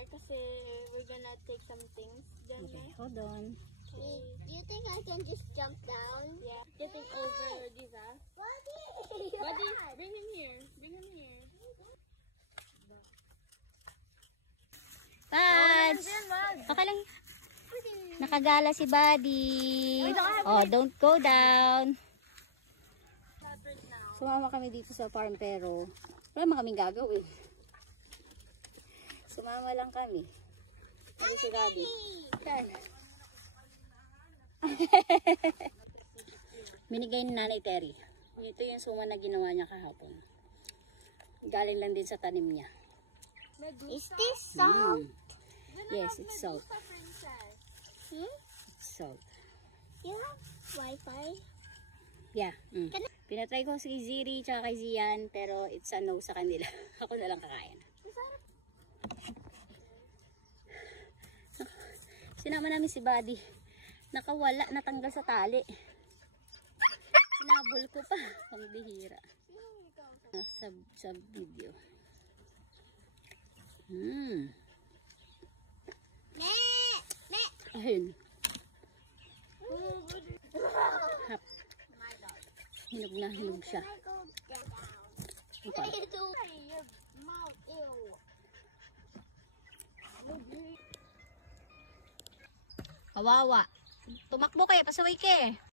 there kasi we're gonna take some things. Okay, hold on. You think I can just jump down? Yeah, getting over Giza. Buddy! Buddy, bring him here. Bring him here. Pads! Okay lang. Nakagala si Buddy. Oh, don't go down. Sumama kami dito sa farm pero wala naman kaming gagawin. Sumama lang kami. Ay, si Buddy. Yan. Binigay ni Nanay Terry. Ito yung suma na ginawa niya kahapon. Galing lang din sa tanim niya. Is this salt? Yes, it's salt. Hmm? It's salt. You have Wi-Fi? Yeah. Pinatry ko si Ziri tsaka kay Zian pero it's a no sa kanila. Ako na lang kakain. Sinama namin si Buddy. Nakawala, natanggal sa tali. Sinabol ko pa. Pambihira. Sa video. Ayun. Hap. Hinog na hinog siya. Okay. Kawawa. Tumakbo kayo, pasaway ka eh.